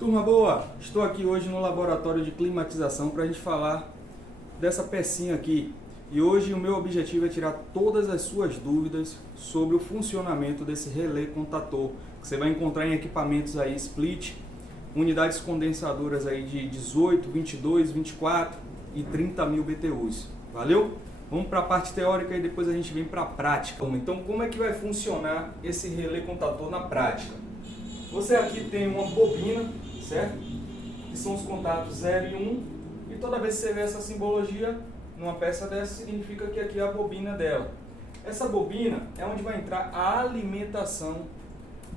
Turma boa, estou aqui hoje no laboratório de climatização para a gente falar dessa pecinha aqui. E hoje o meu objetivo é tirar todas as suas dúvidas sobre o funcionamento desse relé contator, que você vai encontrar em equipamentos aí split, unidades condensadoras aí de 18, 22, 24 e 30 mil BTUs. Valeu? Vamos para a parte teórica e depois a gente vem para a prática. Então, como é que vai funcionar esse relé contator na prática? Você aqui tem uma bobina, certo? Que são os contatos 0 e 1. E toda vez que você vê essa simbologia numa peça dessa, significa que aqui é a bobina dela. Essa bobina é onde vai entrar a alimentação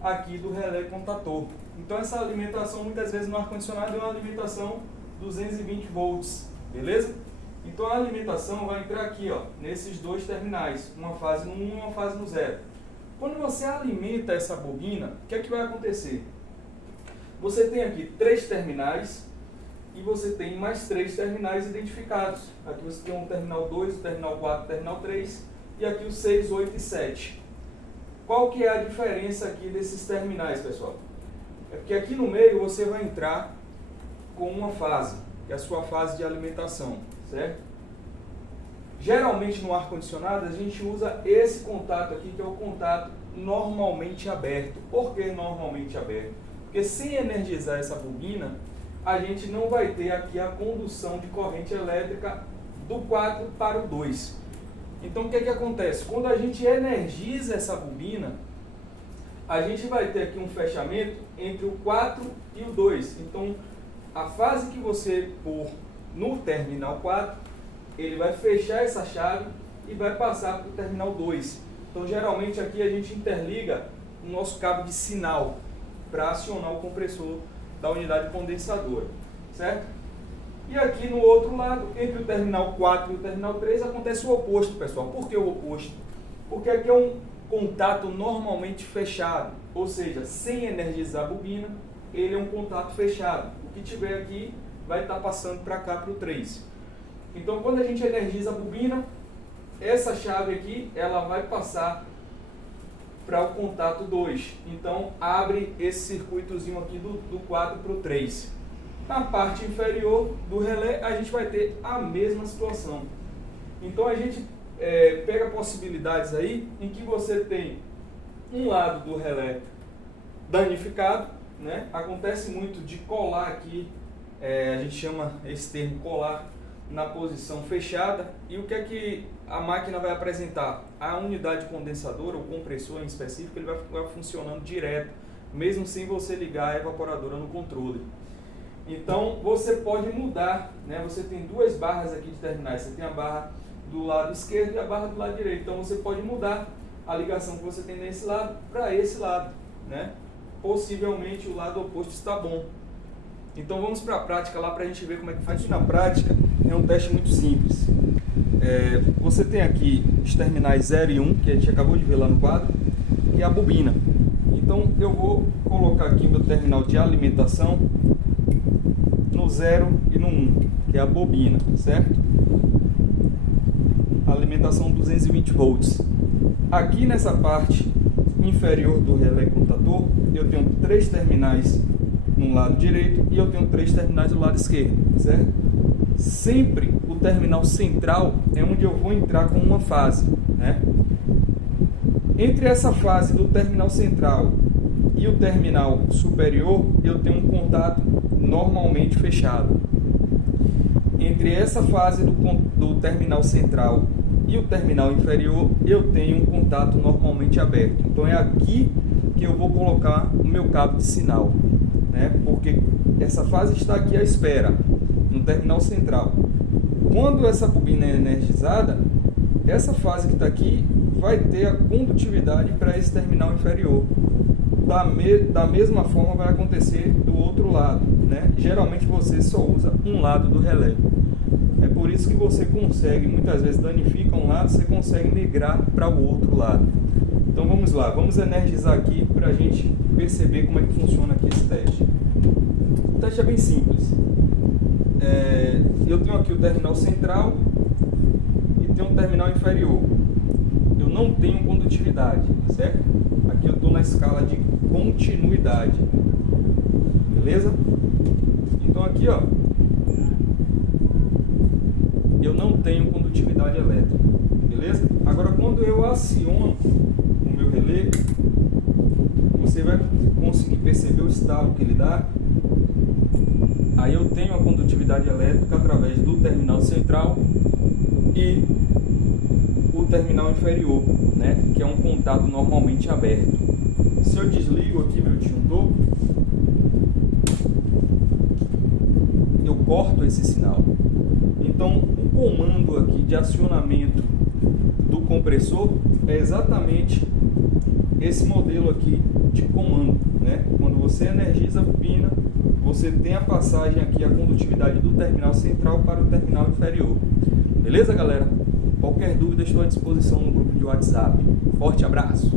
aqui do relé contator. Então essa alimentação, muitas vezes no ar-condicionado, é uma alimentação 220 volts, beleza? Então a alimentação vai entrar aqui, ó, nesses dois terminais, uma fase no 1 e uma fase no 0. Quando você alimenta essa bobina, o que é que vai acontecer? Você tem aqui 3 terminais e você tem mais 3 terminais identificados. Aqui você tem um terminal 2, o terminal 4, o terminal 3 e aqui o 6, 8 e 7. Qual que é a diferença aqui desses terminais, pessoal? É porque aqui no meio você vai entrar com uma fase, que é a sua fase de alimentação, certo? Geralmente no ar-condicionado a gente usa esse contato aqui, que é o contato normalmente aberto. Por que normalmente aberto? Porque sem energizar essa bobina, a gente não vai ter aqui a condução de corrente elétrica do 4 para o 2. Então o que é que acontece? Quando a gente energiza essa bobina, a gente vai ter aqui um fechamento entre o 4 e o 2. Então a fase que você pôr no terminal 4, ele vai fechar essa chave e vai passar para o terminal 2. Então geralmente aqui a gente interliga o nosso cabo de sinal para acionar o compressor da unidade condensadora, certo? E aqui no outro lado, entre o terminal 4 e o terminal 3, acontece o oposto, pessoal. Por que o oposto? Porque aqui é um contato normalmente fechado, ou seja, sem energizar a bobina, ele é um contato fechado. O que tiver aqui vai estar passando para cá, para o 3. Então, quando a gente energiza a bobina, essa chave aqui, ela vai passar para o contato 2. Então, abre esse circuitozinho aqui do 4 para o 3. Na parte inferior do relé, a gente vai ter a mesma situação. Então, a gente pega possibilidades aí em que você tem um lado do relé danificado, né? Acontece muito de colar aqui, a gente chama esse termo colar, na posição fechada. E o que é que a máquina vai apresentar? A unidade condensadora, o compressor em específico, ele vai ficar funcionando direto, mesmo sem você ligar a evaporadora no controle. Então você pode mudar, né? Você tem 2 barras aqui de terminais, você tem a barra do lado esquerdo e a barra do lado direito. Então você pode mudar a ligação que você tem nesse lado para esse lado, né? Possivelmente o lado oposto está bom. Então vamos para a prática lá para a gente ver como é que faz. Aqui na prática é um teste muito simples. Você tem aqui os terminais 0 e 1, que a gente acabou de ver lá no quadro, e a bobina. Então eu vou colocar aqui meu terminal de alimentação no 0 e no 1, que é a bobina, certo? Alimentação 220 volts. Aqui nessa parte inferior do relé contator, eu tenho 3 terminais no lado direito e eu tenho 3 terminais do lado esquerdo, certo? Sempre o terminal central é onde eu vou entrar com uma fase, né? Entre essa fase do terminal central e o terminal superior, eu tenho um contato normalmente fechado. Entre essa fase do terminal central e o terminal inferior, eu tenho um contato normalmente aberto. Então é aqui que eu vou colocar o meu cabo de sinal, né? Porque essa fase está aqui à espera, no terminal central. Quando essa bobina é energizada, essa fase que está aqui vai ter a condutividade para esse terminal inferior. Da mesma forma vai acontecer do outro lado, né? Geralmente você só usa um lado do relé. É por isso que você consegue, muitas vezes danifica um lado, você consegue migrar para o outro lado. Então vamos lá, vamos energizar aqui para a gente perceber como é que funciona aqui esse teste. O teste é bem simples. Eu tenho aqui o terminal central e tenho um terminal inferior. Eu não tenho condutividade, certo? Aqui eu estou na escala de continuidade. beleza? Então aqui, ó, eu não tenho condutividade elétrica, beleza? Agora, quando eu aciono o meu relé, você vai conseguir perceber o estalo que ele dá. Aí eu tenho a condutividade elétrica através do terminal central e o terminal inferior, né? Que é um contato normalmente aberto. Se eu desligo aqui meu disjuntor, eu corto esse sinal. Então, o comando aqui de acionamento do compressor é exatamente esse modelo aqui de comando, né? Quando você energiza a pina, você tem a passagem aqui, a condutividade do terminal central para o terminal inferior. Beleza, galera? Qualquer dúvida, estou à disposição no grupo de WhatsApp. Forte abraço!